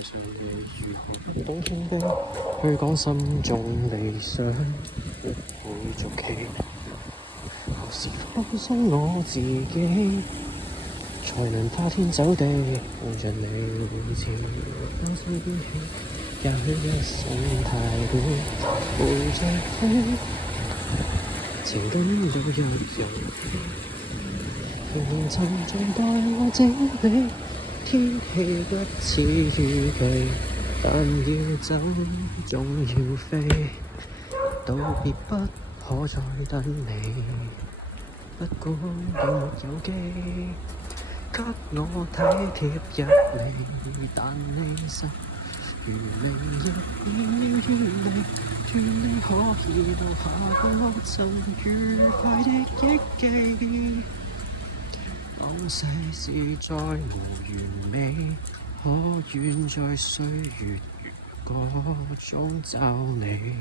上你如何不懂謙卑，去講心中理想，會續期。何時放鬆我自己，才能花天酒地伴着你前方飛起。也許一生太短，陪着你，情感有一遊戲，浮沉重待我整理。天氣不似預期，但要走總要飛，道別不可再等你。不管有沒有機，給我體貼一厘，但你實如明日已遠離，願你可以留下個曾愉快的憶記。往世事再無完美，可願在歲月如歌中找你。